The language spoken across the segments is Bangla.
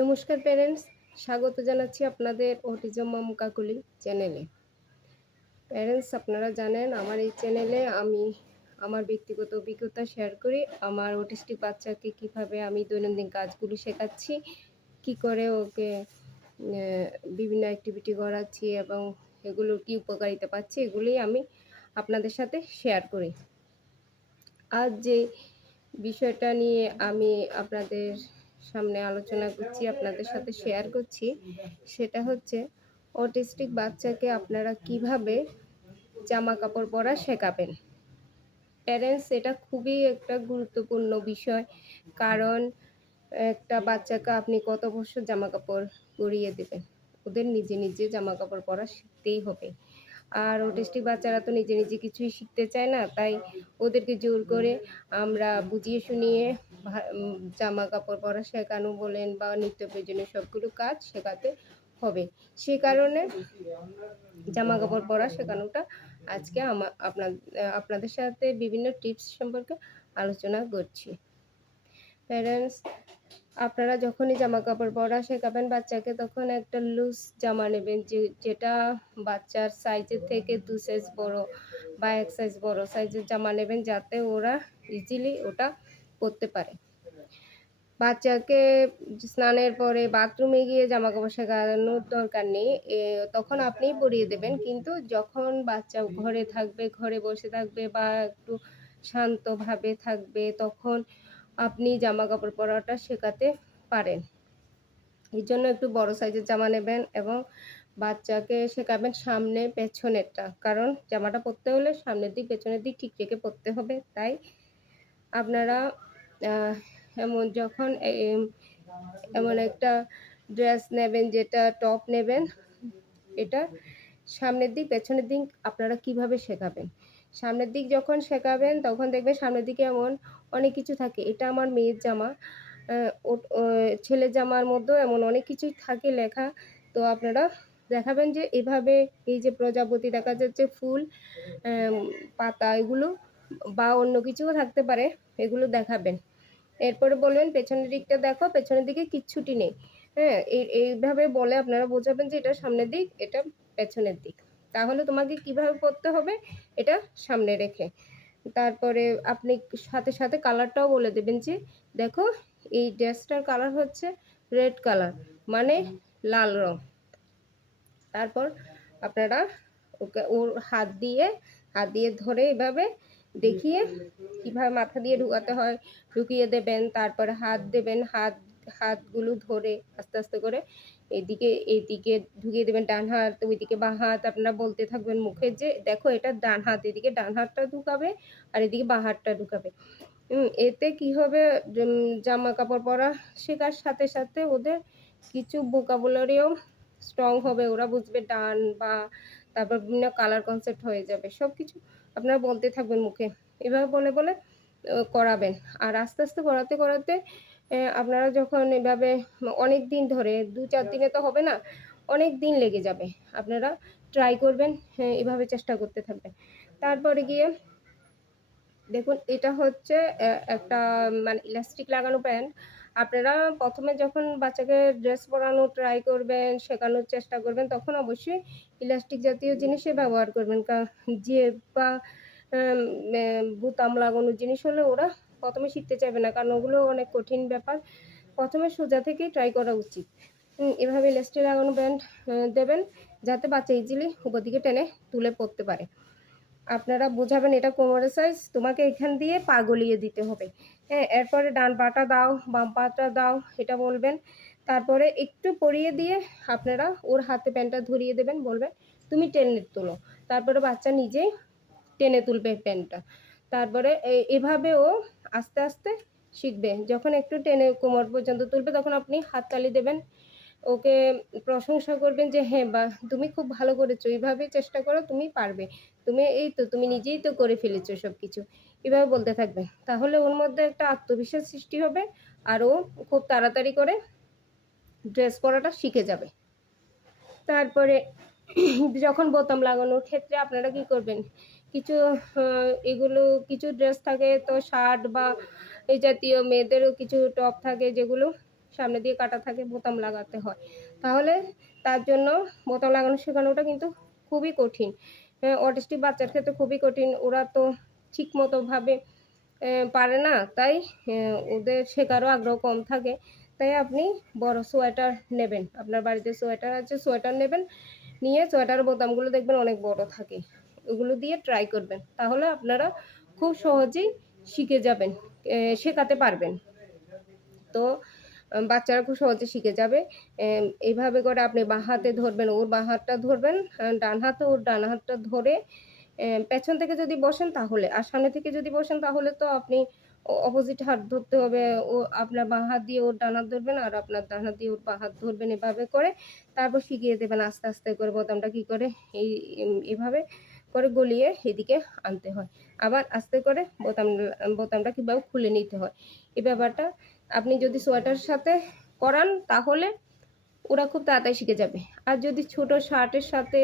নমস্কার প্যারেন্টস, স্বাগত জানাচ্ছি আপনাদের অটিজম মম কাকুলি চ্যানেলে। প্যারেন্টস, আপনারা জানেন আমার এই চ্যানেলে আমি আমার ব্যক্তিগত অভিজ্ঞতা শেয়ার করি। আমার অটিস্টিক বাচ্চাকে কিভাবে আমি দৈনন্দিন কাজগুলো শেখাচ্ছি, কি করে ওকে বিভিন্ন অ্যাক্টিভিটি করাচ্ছি এবং এগুলোর কী উপকারিতা পাচ্ছি, এগুলোই আমি আপনাদের সাথে শেয়ার করি। আজ যে বিষয়টা নিয়ে আমি আপনাদের সামনে আলোচনা করছি, আপনাদের সাথে শেয়ার করছি, সেটা হচ্ছে অটিস্টিক বাচ্চাকে আপনারা কিভাবে জামা কাপড় পরা শেখাবেন। প্যারেন্টস, এটা খুবই একটা গুরুত্বপূর্ণ বিষয়, কারণ একটা বাচ্চাকে আপনি কত বছর জামা কাপড় পরিয়ে দেবেন? ওদের নিজে নিজে জামা কাপড় পরা শিখতেই হবে। আর অটিস্টিক বাচ্চারা তো নিজে নিজে কিছুই শিখতে চায় না, তাই ওদেরকে জোর করে আমরা বুঝিয়ে শুনিয়ে জামা কাপড় পরা শেখানো বলেন বা নিত্য প্রয়োজনীয় সবগুলো কাজ শেখাতে হবে। সে কারণে জামা কাপড় পরা শেখানোটা আজকে আপনাদের সাথে বিভিন্ন টিপস সম্পর্কে আলোচনা করছি। প্যারেন্টস, আপনারা যখনই জামা কাপড় পরা শেখাবেন বাচ্চাকে, তখন একটা লুজ জামা নেবেন, যেটা বাচ্চার সাইজের থেকে 2 সাইজ বড় বা 1 সাইজ বড় সাইজের জামা নেবেন, যাতে ওরা ইজিলি ওটা পরতে পারে। বাচ্চাকে স্নানের পরে বাথরুমে গিয়ে জামা কাপড় শেখানোর দরকার নেই, তখন আপনিই পরিয়ে দেবেন। কিন্তু যখন বাচ্চা ঘরে থাকবে, ঘরে বসে থাকবে বা একটু শান্তভাবে থাকবে, তখন আপনি জামা কাপড় পরাটা শেখাতে পারেন। এর জন্য একটু বড় সাইজের জামা নেবেন এবং বাচ্চাকে শেখাবেন সামনে পেছনেরটা, কারণ জামাটা পরতে হলে সামনের দিক পেছনের দিক ঠিক রেখে পরতে হবে। তাই আপনারা এমন একটা ড্রেস নেবেন, যেটা টপ নেবেন, এটা সামনের দিক পেছনের দিক আপনারা কিভাবে শেখাবেন। সামনের দিক যখন শেখাবেন তখন দেখবেন সামনের দিকে এমন অনেক কিছু থাকে। এটা আমার মেয়ের জামা, ছেলের জামার মধ্যেও এমন অনেক কিছুই থাকে লেখা। তো আপনারা দেখাবেন যে এভাবে, এই যে প্রজাপতি দেখা যাচ্ছে, ফুল, পাতা, এগুলো বা অন্য কিছুও থাকতে পারে, এগুলো দেখাবেন। এরপরে বলবেন পেছনের দিকটা দেখো, পেছনের দিকে কিচ্ছুটি নেই। হ্যাঁ, এইভাবে বলে আপনারা বোঝাবেন যে এটা সামনের দিক, এটা পেছনের দিক। তাহলে তোমাকে কিভাবে পড়তে হবে এটা সামনে রেখে। তারপরে আপনি সাথে সাথে কালারটাও বলে দেবেন যে দেখো, এই ড্রেসটার কালার হচ্ছে রেড কালার, মানে লাল রং। তারপর আপনারা ওর হাত দিয়ে ধরে এভাবে দেখিয়ে কিভাবে মাথা দিয়ে ঢুকাতে হয় ঢুকিয়ে দেবেন। তারপরে হাত দেবেন, হাতগুলো ধরে আস্তে আস্তে করে এইদিকে ঢুকিয়ে দেবেন, ডান হাত, ওইদিকে বাঁ হাত। আপনারা বলতে থাকবেন মুখে যে দেখো এটা ডান হাত, এদিকে ডান হাতটা ঢুকাবে আর এদিকে বাঁ হাতটা ঢুকাবে। এতে কি হবে, জামা কাপড় পরা শেখার সাথে সাথে ওদের কিছু ভোকাবুলারিও স্ট্রং হবে, ওরা বুঝবে ডান বা, তারপর বিভিন্ন কালার কনসেপ্ট হয়ে যাবে। সব কিছু আপনারা বলতে থাকবেন মুখে, এভাবে বলে বলে করাবেন। আর আস্তে আস্তে করাতে করাতে আপনারা যখন এভাবে অনেক দিন ধরে, 2-4 দিনে তো হবে না, অনেক দিন লেগে যাবে। আপনারা ট্রাই করবেন, এভাবে চেষ্টা করতে থাকবেন। তারপরে গিয়ে দেখুন, এটা হচ্ছে একটা মানে ইলাস্টিক লাগানো প্যান্ট। আপনারা প্রথমে যখন বাচ্চাকে ড্রেস পরানো ট্রাই করবেন, শেখানোর চেষ্টা করবেন, তখন অবশ্যই ইলাস্টিক জাতীয় জিনিসই ব্যবহার করবেন। জেব বা বোতাম লাগানো জিনিস হলে ওরা প্রথমে শিখতে চাইবে না, কারণ ওগুলো অনেক কঠিন ব্যাপার। প্রথমে সোজা থেকেই ট্রাই করা উচিত। এভাবে ইলাস্টিক লাগানো প্যান্ট দেবেন, যাতে বাচ্চা ইজিলি উপর দিকে টেনে তুলে পড়তে পারে। আপনারা বোঝাবেন এটা কোমরের সাইজ, তোমাকে এখান দিয়ে পা গলিয়ে দিতে হবে। হ্যাঁ, এরপরে ডান পাটা দাও, বাম পাটা দাও, এটা বলবেন। তারপরে একটু পরিয়ে দিয়ে আপনারা ওর হাতে প্যান্টটা ধরিয়ে দেবেন, বলবেন তুমি টেনে তোলো। তারপরে বাচ্চা নিজেই টেনে তুলবে প্যান্টটা। তারপরে এভাবে ও আস্তে আস্তে শিখবে। যখন একটু টেনে কোমর পর্যন্ত তুলবে, তখন আপনি হাততালি দেবেন, ওকে প্রশংসা করবেন যে হ্যাঁ, বাহ, তুমি খুব ভালো করেছো, এইভাবে চেষ্টা করো, তুমি পারবে, তুমি নিজেই তো করে ফেলেছো সবকিছু। এভাবে বলতে থাকবে, তাহলে ওর মধ্যে একটা আত্মবিশ্বাস সৃষ্টি হবে আর ও খুব তাড়াতাড়ি করে ড্রেস পরাটা শিখে যাবে। তারপরে যখন বোতাম লাগানোর ক্ষেত্রে আপনারা কি করবেন, কিছু এগুলো কিছু ড্রেস থাকে, তো শার্ট বা এই জাতীয় মেয়েদেরও কিছু টপ থাকে, যেগুলো সামনে দিয়ে কাটা থাকে, বোতাম লাগাতে হয়। তাহলে তার জন্য বোতাম লাগানো শেখানোটা কিন্তু খুবই কঠিন। অটিস্টিক বাচ্চার ক্ষেত্রে খুবই কঠিন। ওরা তো ঠিকমতোভাবে পারে না। তাই ওদের শেখারও আগ্রহ কম থাকে। তাই আপনি বড় সোয়েটার নেবেন। আপনার বাড়িতে সোয়েটার আছে, সোয়েটার নেবেন। নিয়ে সোয়েটারের বোতামগুলো দেখবেন অনেক বড় থাকে। ওগুলো দিয়ে ট্রাই করবেন। তাহলে আপনারা খুব সহজেই শিখে যাবেন, শেখাতে পারবেন। তো বাচ্চারা খুব সহজে শিখে যাবে। এইভাবে করে আপনি বাঁ হাতে ধরবেন, ওর বাঁ হাতটা ধরবেন, ডান হাতে ওর ডান হাতটা ধরে পেছন থেকে যদি বসেন তাহলে। আর সামনে থেকে যদি বসেন তাহলে তো আপনি অপোজিট হাত ধরতে হবে। ও আপনার বাঁ হাত দিয়ে ওর ডান হাত ধরবেন আর আপনার ডান হাত দিয়ে ওর বাঁ হাত ধরবেন। এভাবে করে তারপর শিখিয়ে দেবেন আস্তে, আস্তে করে বোতামটা কি করে এই এভাবে করে গলিয়ে এদিকে আনতে হয়। আবার আস্তে করে বোতামটা কিভাবে খুলে নিতে হয়। এই ব্যাপারটা আপনি যদি সোয়েটারের সাথে করান তাহলে ওরা খুব তাড়াতাড়ি শিখে যাবে। আর যদি ছোট শার্টের সাথে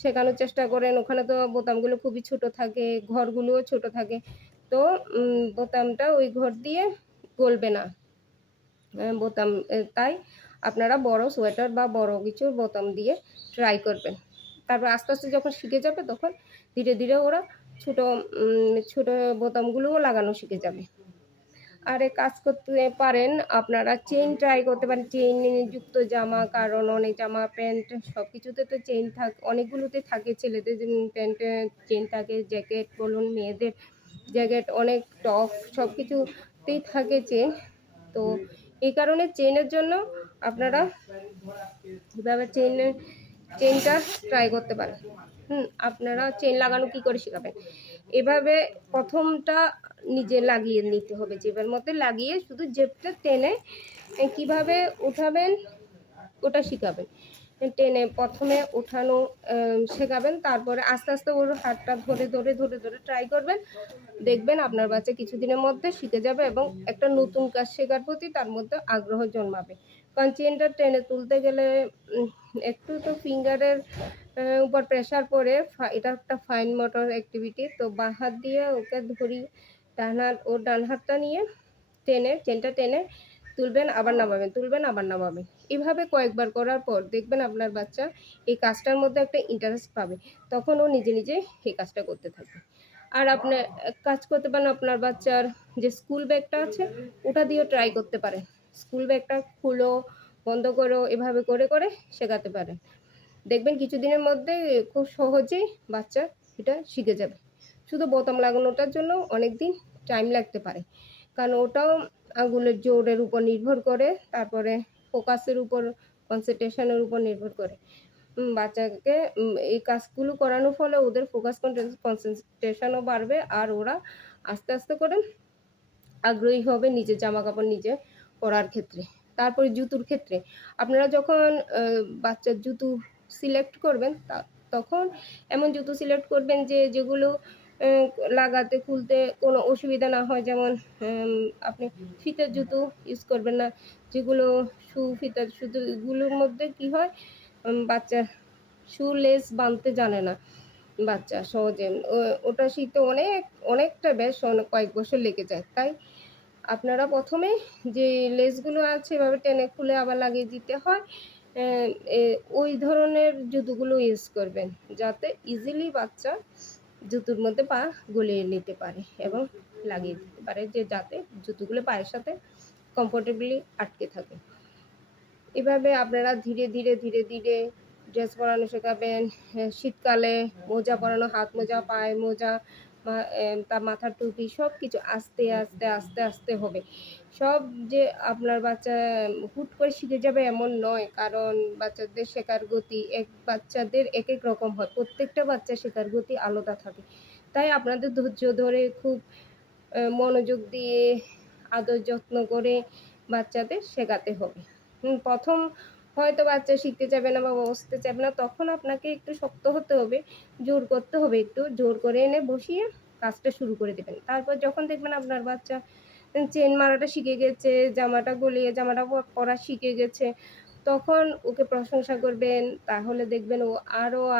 শেখানোর চেষ্টা করেন, ওখানে তো বোতামগুলো খুবই ছোট থাকে, ঘরগুলোও ছোট থাকে। তো বোতামটা ওই ঘর দিয়ে গলবে না। তাই আপনারা বড় সোয়েটার বা বড় কিছুর বোতাম দিয়ে ট্রাই করবেন। তারপর আস্তে, আস্তে যখন শিখে যাবে তখন ধীরে, ধীরে ওরা ছোট ছোট বোতামগুলোও লাগানো শিখে যাবে। আর কাজ করতে পারেন আপনারা চেইন ট্রাই করতে পারেন। চেইন যুক্ত জামা, কারণ অনেক জামা প্যান্ট সবকিছুতে তো চেইন অনেকগুলোতে থাকে। ছেলেদের প্যান্টে চেইন থাকে, জ্যাকেট বলুন, মেয়েদের জ্যাকেট, অনেক টপ সবকিছুতেই থাকে চেইন। তো এই কারণে চেইনের জন্য আপনারা এভাবে চেইনটা ট্রাই করতে পারেন। আপনারা চেইন লাগানো কি করে শেখাবেন? এভাবে প্রথমটা নিজে লাগিয়ে নিতে হবে। জেবের মধ্যে লাগিয়ে শুধু জেবটা টেনে কিভাবে উঠাবেন ওটা শিখাবেন। টেনে প্রথমে উঠানো শেখাবেন। তারপরে আস্তে, আস্তে ওর হাতটা ধরে ট্রাই করবেন। দেখবেন আপনার বাচ্চা কিছুদিনের মধ্যে শিখে যাবে এবং একটা নতুন কাজ শেখার প্রতি তার মধ্যে আগ্রহ জন্মাবে। কারণ চেইনটা টেনে তুলতে গেলে একটু তো ফিঙ্গারের উপর প্রেশার পড়ে। এটা একটা ফাইন মোটর অ্যাক্টিভিটি। তো বাঁ হাত দিয়ে ওকে ধরি, ওর ডান হাতটা নিয়ে টেনে চেইনটা টেনে তুলবেন, আবার নামাবেন, তুলবেন, আবার নামাবেন। এভাবে কয়েকবার করার পর দেখবেন আপনার বাচ্চা এই কাজটার মধ্যে একটা ইন্টারেস্ট পাবে। তখন ও নিজে, নিজে এই কাজটা করতে থাকবে। আর আপনি এক কাজ করতে পারেন, আপনার বাচ্চার যে স্কুল ব্যাগটা আছে ওটা দিয়েও ট্রাই করতে পারেন। স্কুল ব্যাগটা খুলো, বন্ধ করো, এভাবে করে, করে শেখাতে পারেন। দেখবেন কিছুদিনের মধ্যে খুব সহজেই বাচ্চা এটা শিখে যাবে। শুধু বোতাম লাগানোটার জন্য অনেকদিন টাইম লাগতে পারে। কারণ ওটাও আঙুলের জোরের উপর নির্ভর করে, তারপরে ফোকাসের উপর, কনসেন্ট্রেশনের উপর নির্ভর করে। বাচ্চাকে এই কাজগুলো করানোর ফলে ওদের ফোকাস কনসেন্ট্রেশনও বাড়বে আর ওরা আস্তে, আস্তে করে আগ্রহী হবে নিজের জামাকাপড় নিজে পরার ক্ষেত্রে। তারপরে জুতোর ক্ষেত্রে আপনারা যখন বাচ্চার জুতো সিলেক্ট করবেন তখন এমন জুতো সিলেক্ট করবেন যেগুলো লাগাতে খুলতে কোনো অসুবিধা না হয়। যেমন আপনি ফিতের জুতো ইউজ করবেন না। যেগুলো ফিতার জুতোগুলোর মধ্যে কি হয়, বাচ্চার লেস বাঁধতে জানে না বাচ্চা সহজে। ওটা শিখতে অনেকটা বেশ কয়েক বছর লেগে যায়। তাই আপনারা প্রথমে যে লেসগুলো আছে এভাবে টেনে খুলে আবার লাগিয়ে দিতে হয়। ওই ধরনের জুতোগুলো ইউজ করবেন যাতে ইজিলি বাচ্চা জুতোর মধ্যে পা গলিয়ে নিতে পারে এবং লাগিয়ে দিতে পারে, যাতে জুতোগুলো পায়ের সাথে কমফোর্টেবলি আটকে থাকে। এভাবে আপনারা ধীরে, ধীরে, ধীরে, ধীরে ড্রেস পরানো শেখাবেন। শীতকালে মোজা পরানো, হাত মোজা, পায়ের মোজা, তার মাথার টুপি সবকিছু আস্তে, আস্তে, আস্তে, আস্তে হবে। সব যে আপনার বাচ্চা হুট করে শিখে যাবে এমন নয়। কারণ বাচ্চাদের শেখার গতি বাচ্চাদের এক রকম হয়। প্রত্যেকটা বাচ্চার শেখার গতি আলাদা থাকে। তাই আপনাদের ধৈর্য ধরে খুব মনোযোগ দিয়ে আদর যত্ন করে বাচ্চাদের শেখাতে হবে। প্রথম হয়তো বাচ্চা শিখতে চাবে না বা বসতে চাবে না, তখন আপনাকে একটু শক্ত হতে হবে, জোর করতে হবে, একটু জোর করে এনে বসিয়ে কাজটা শুরু করে দেবেন। তারপর যখন দেখবেন আপনার বাচ্চা চেন মারাটা শিখে গেছে, জামাটা গলিয়ে জামাটা পরা শিখে গেছে, তখন ওকে প্রশংসা করবেন। তাহলে দেখবেন ও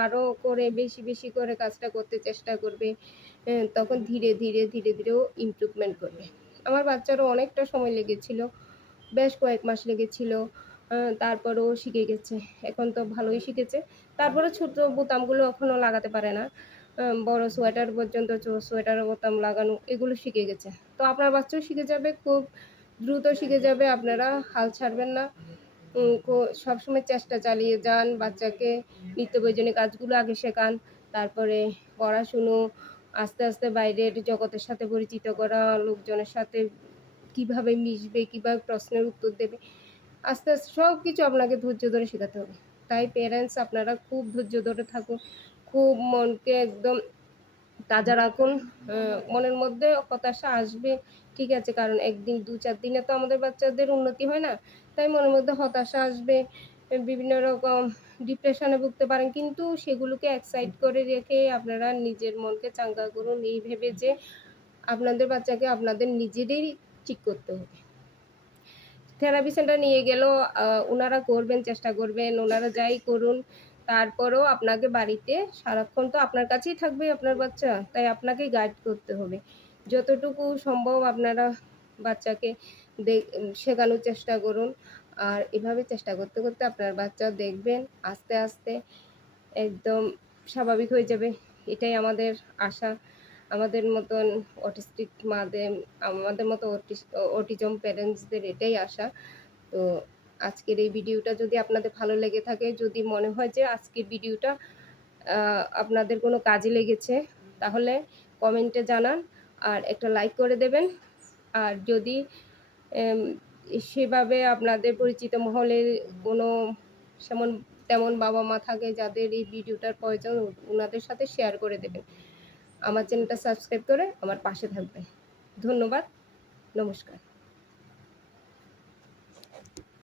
আরও করে বেশি, বেশি করে কাজটা করতে চেষ্টা করবে। তখন ধীরে, ধীরে, ধীরে, ধীরে ও ইমপ্রুভমেন্ট করবে। আমার বাচ্চারও অনেকটা সময় লেগেছিল। বেশ কয়েক মাস লেগেছিল। তারপরেও শিখে গেছে। এখন তো ভালোই শিখেছে। তারপরে ছোট বোতামগুলো এখনও লাগাতে পারে না। বড় সোয়েটার পর্যন্ত সোয়েটারের বোতাম লাগানো এগুলো শিখে গেছে। তো আপনার বাচ্চাও শিখে যাবে, খুব দ্রুত শিখে যাবে। আপনারা হাল ছাড়বেন না। উম কো সবসময় চেষ্টা চালিয়ে যান। বাচ্চাকে নিত্য প্রয়োজনীয় কাজগুলো আগে শেখান। তারপরে পড়াশুনো, আস্তে, আস্তে বাইরের জগতের সাথে পরিচিত করা, লোকজনের সাথে কিভাবে মিশবে, কিভাবে প্রশ্নের উত্তর দেবে। আস্তে, আস্তে সবকিছু আপনাকে ধৈর্য ধরে শেখাতে হবে। তাই প্যারেন্টস আপনারা খুব ধৈর্য ধরে থাকুন। খুব মনকে একদম তাজা রাখুন। মনের মধ্যে হতাশা আসবে, ঠিক আছে, কারণ ১ দিন ২-৪ দিনে তো আমাদের বাচ্চাদের উন্নতি হয় না। তাই মনের মধ্যে হতাশা আসবে, বিভিন্ন রকম ডিপ্রেশনে ভুগতে পারেন। কিন্তু সেগুলোকে এক সাইড করে রেখে আপনারা নিজের মনকে চাঙ্গা করুন এই ভেবে যে আপনাদের বাচ্চাকে আপনাদের নিজেদেরই ঠিক করতে হবে। থেরাপি সেন্টার নিয়ে গেলেও উনারা করবেন, চেষ্টা করবেন, উনারা যাই করুন, তারপরেও আপনাকে বাড়িতে সারাক্ষণ তো আপনার কাছেই থাকবে আপনার বাচ্চা। তাই আপনাকেই গাইড করতে হবে। যতটুকু সম্ভব আপনারা বাচ্চাকে শেখানোর চেষ্টা করুন। আর এভাবে চেষ্টা করতে, করতে আপনার বাচ্চা দেখবেন আস্তে, আস্তে একদম স্বাভাবিক হয়ে যাবে। এটাই আমাদের আশা। আমাদের মতন অটিস্টিক আমাদের মতো অটিজম প্যারেন্টসদের এটাই আশা। তো আজকের এই ভিডিওটা যদি আপনাদের ভালো লেগে থাকে, যদি মনে হয় যে আজকের ভিডিওটা আপনাদের কোনো কাজে লেগেছে, তাহলে কমেন্টে জানান আর একটা লাইক করে দেবেন। আর যদি এম সেভাবে আপনাদের পরিচিত মহলে কোনো সেমন তেমন বাবা-মা থাকে যাদের এই ভিডিওটার প্রয়োজন, উনাদের সাথে শেয়ার করে দেবেন। আমার চ্যানেলটা সাবস্ক্রাইব করে আমার পাশে থাকবেন। ধন্যবাদ। নমস্কার।